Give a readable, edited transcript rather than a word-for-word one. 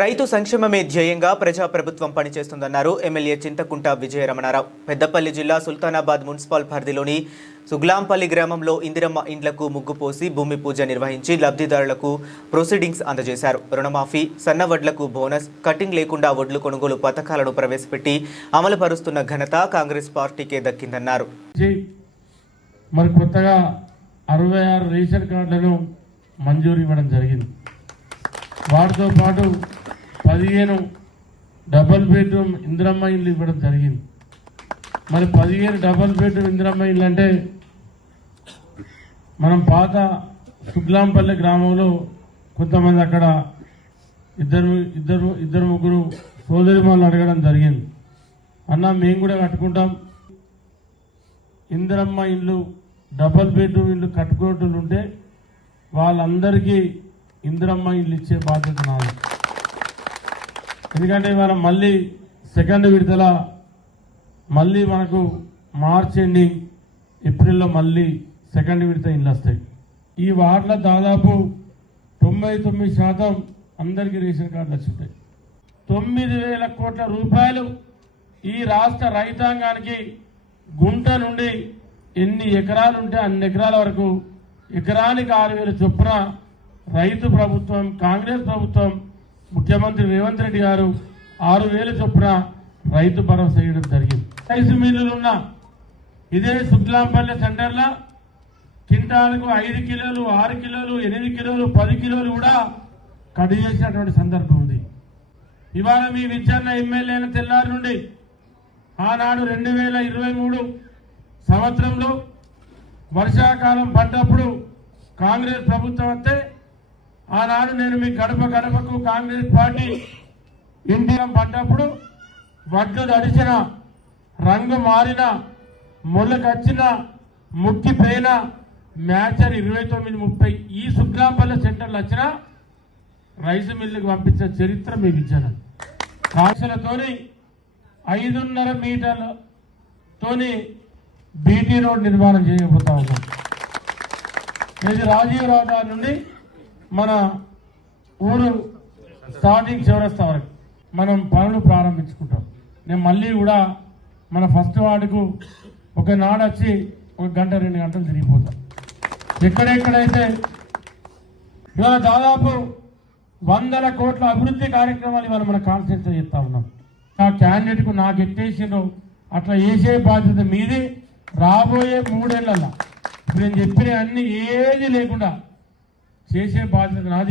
రైతు సంక్షేమమే ధ్యేయంగా ప్రజాప్రభుత్వం పనిచేస్తుందన్నారు ఎమ్మెల్యే చింతకుంట విజయరమణారావు. పెద్దపల్లి జిల్లా సుల్తానాబాద్ మున్సిపల్ పరిధిలోని సుగ్లాంపల్లి గ్రామంలో ఇందిరమ్మ ఇండ్లకు ముగ్గు పోసి భూమి పూజ నిర్వహించి లబ్ధిదారులకు ప్రొసీడింగ్స్ అందజేశారు. రుణమాఫీ, సన్న వడ్లకు బోనస్, కటింగ్ లేకుండా వడ్లు కొనుగోలు పథకాలను ప్రవేశపెట్టి అమలుపరుస్తున్న ఘనత కాంగ్రెస్ పార్టీకే దక్కిందన్నారు. మరి కొత్తగా 66 రేషన్ కార్డులను మంజూరు ఇవ్వడం జరిగింది. వాటితో పాటు 15 డబుల్ బెడ్రూమ్ ఇందిరమ్మ ఇల్లు ఇవ్వడం జరిగింది. మరి 15 డబుల్ బెడ్రూమ్ ఇందిరమ్మ ఇల్లు అంటే మనం పాత సుగ్లాంపల్లి గ్రామంలో కొంతమంది అక్కడ ఇద్దరు ముగ్గురు సోదరిమణులు అడగడం జరిగింది. అన్న మేము కూడా కట్టుకుంటాం, ఇందిరమ్మ ఇల్లు డబుల్ బెడ్రూమ్ ఇల్లు కట్టుకోవటం ఉంటే వాళ్ళందరికీ ఇందిరమ్మ ఇల్లు ఇచ్చే బాధ్యత నాది. ఎందుకంటే మనం మళ్ళీ సెకండ్ విడతల మళ్ళీ మనకు మార్చ్ ఎండింగ్ ఏప్రిల్లో మళ్ళీ సెకండ్ విడత ఇల్లు వస్తాయి. ఈ వార్డులో దాదాపు 99% అందరికీ రేషన్ కార్డులు వచ్చుంటాయి. 9,000 కోట్ల రూపాయలు ఈ రాష్ట్ర రైతాంగానికి గుంట నుండి ఎన్ని ఎకరాలు ఉంటే అన్ని ఎకరాల వరకు ఎకరానికి 6,000 చొప్పున రైతు ప్రభుత్వం, కాంగ్రెస్ ప్రభుత్వం, ముఖ్యమంత్రి రేవంత్ రెడ్డి గారు 6,000 చొప్పున రైతు భరోసా చేయడం జరిగింది. రైసు మిల్లులున్న ఇదే సుగ్లాంపల్లి సెంటర్లో కింటాలకు 5 కిలోలు, 6 కిలోలు, 8 కిలోలు, 10 కిలోలు కూడా కట్ చేసినటువంటి సందర్భం ఉంది. ఇవాళ మీ విచారణ ఎమ్మెల్యే అయిన తెల్లారి నుండి ఆనాడు 2023 సంవత్సరంలో వర్షాకాలం పడ్డప్పుడు కాంగ్రెస్ ప్రభుత్వం వస్తే ఆనాడు నేను మీ గడప గడపకు కాంగ్రెస్ పార్టీ ఇండియా పడ్డప్పుడు వడ్లు తడిచిన, రంగు మారిన, మొలకచ్చిన, ముక్కిపోయిన మ్యాచర్ 29-30 ఈ సుగ్లాంపల్లి సెంటర్లు వచ్చిన రైసు మిల్లుకు పంపించిన చరిత్ర మీకు ఇచ్చాను. కాశలతోని 5.5 మీటర్లతోని బీటీ రోడ్ నిర్మాణం చేయబోతా ఉన్నాం. ఇది రాజీవ్ రహదారి నుండి మన ఊరు స్టార్టింగ్ చివరస్తా వరకు మనం పనులు ప్రారంభించుకుంటాం. నేను మళ్ళీ కూడా మన ఫస్ట్ వార్డుకు ఒక నాడు వచ్చి 1 గంట 2 గంటలు తిరిగిపోతాం. ఎక్కడెక్కడైతే ఇవాళ దాదాపు 100 కోట్ల అభివృద్ధి కార్యక్రమాలు ఇవాళ మన కాన్సెన్ట్రేట్ చేస్తా ఉన్నాం. ఆ క్యాండిడేట్కు నాకు ఎట్టేసిండ్రు అట్లా వేసే బాధ్యత మీది. రాబోయే 3 ఏళ్లలో ఇప్పుడు నేను చెప్పిన అన్ని ఏది లేకుండా చేసే బాధ్యత నాది.